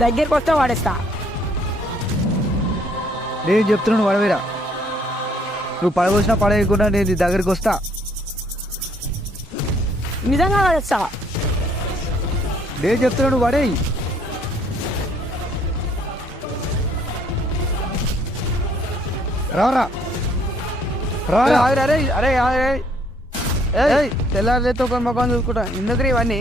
నువ్వు దగ్గరికి వస్తే వాడేస్తా. నేను చెప్తున్నాను పడవేరా. నువ్వు పడవచ్చినా పడేయకుండా నేను నీ దగ్గరికి వస్తా. నిజంగా వాడేస్తా. నేను చెప్తున్నాను పడేయి. రారా రారా. అరే అరే అరే తెల్లారితో ఒక ముఖం చూసుకుంటా. ఎందుకు ఇవన్నీ?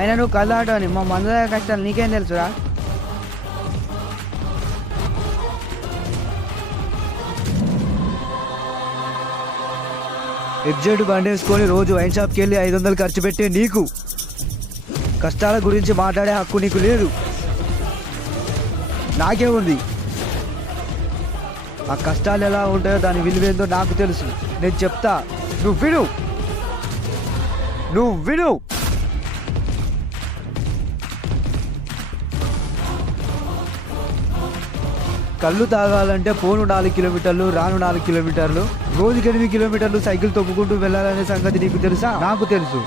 అయినా నువ్వు కళ్ళాడని మా మందు కష్టాలు నీకేం తెలుసురా? ఎగ్జైట్ బండి వేసుకొని రోజు వైన్ షాప్కి వెళ్ళి 500 ఖర్చు పెట్టే నీకు కష్టాల గురించి మాట్లాడే హక్కు నీకు లేదు. నాకే ఉంది. ఆ కష్టాలు ఎలా ఉంటాయో దాని విలువేందో నాకు తెలుసు. నేను చెప్తా, నువ్వు విను. నువ్వు విను. కళ్ళు తాగాలంటే పోను 4 కిలోమీటర్లు, రాను 4 కిలోమీటర్లు, రోజుకి 8 కిలోమీటర్లు సైకిల్ తొక్కుకుంటూ వెళ్ళాలనే సంగతి నీకు తెలుసా? నాకు తెలుసు.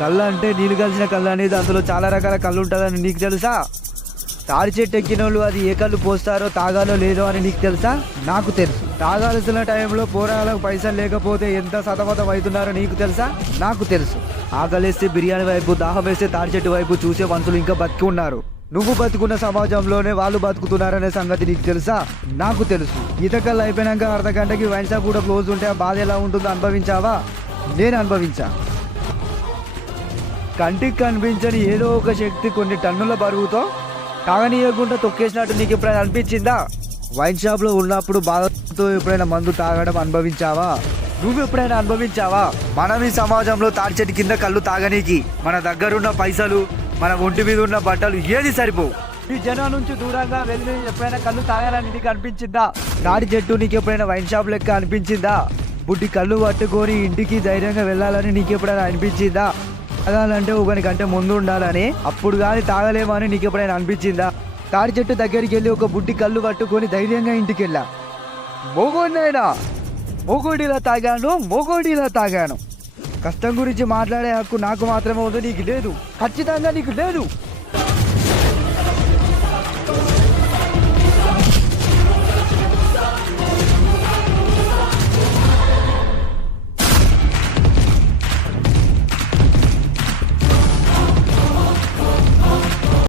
కళ్ళు అంటే నీళ్ళు కలిసిన కళ్ళు అనేది అందులో చాలా రకాల కళ్ళు ఉంటుందని నీకు తెలుసా? తాడి చెట్టు ఎక్కిన వాళ్ళు అది ఏ కళ్ళు పోస్తారో తాగాలో లేదో అని నీకు తెలుసా? నాకు తెలుసు. తాగాల్సిన టైంలో పోరాలకు పైసలు లేకపోతే ఎంత సతమతం అవుతున్నారో నీకు తెలుసా? నాకు తెలుసు. ఆకలేస్తే బిర్యానీ వైపు, దాహం వేస్తే తాడి చెట్టు వైపు చూసే మనుషులు ఇంకా బతికి ఉన్నారు. నువ్వు బతుకున్న సమాజంలోనే వాళ్ళు బతుకుతున్నారనే సంగతి నీకు తెలుసా? నాకు తెలుసు. ఈతకల్లు అయిపోయినాక అర్ధగంటకి వైన్ షాప్ కూడా క్లోజ్ ఉంటే ఆ బాధ ఎలా ఉంటుందో అనుభవించావా? నేను అనుభవించా. కంటికి కనిపించని ఏదో ఒక శక్తి కొన్ని టన్నుల బరువుతో తాగనీయకుండా తొక్కేసినట్టు నీకు ఎప్పుడైనా అనిపించిందా? వైన్ షాప్లో ఉన్నప్పుడు బాధతో ఎప్పుడైనా మందు తాగడం అనుభవించావా? నువ్వు ఎప్పుడైనా అనుభవించావా? మనం ఈ సమాజంలో తాడి చెట్టు కింద కళ్ళు తాగనీకి మన దగ్గరున్న పైసలు, మన ఒంటి మీద ఉన్న బట్టలు ఏది సరిపోవు. ఈ జనం నుంచి దూరంగా వెళ్ళి ఎప్పుడైనా కళ్ళు తాగాలని నీకు అనిపించిందా? తాడి చెట్టు నీకు ఎప్పుడైనా వైన్ షాప్ లెక్క అనిపించిందా? బుడ్డి కళ్ళు పట్టుకొని ఇంటికి ధైర్యంగా వెళ్ళాలని నీకు ఎప్పుడైనా అనిపించిందా? తాగాలంటే ఒకనికంటే ముందు ఉండాలని, అప్పుడు కానీ తాగలేమని నీకు ఎప్పుడైనా అనిపించిందా? తాడి చెట్టు దగ్గరికి వెళ్ళి ఒక బుడ్డి కళ్ళు పట్టుకొని ధైర్యంగా ఇంటికి వెళ్ళా. మొగోడినైనా మొగోడిలా తాగాను. కష్టం గురించి మాట్లాడే హక్కు నాకు మాత్రమే ఉంది, నీకు లేదు. ఖచ్చితంగా నీకు లేదు.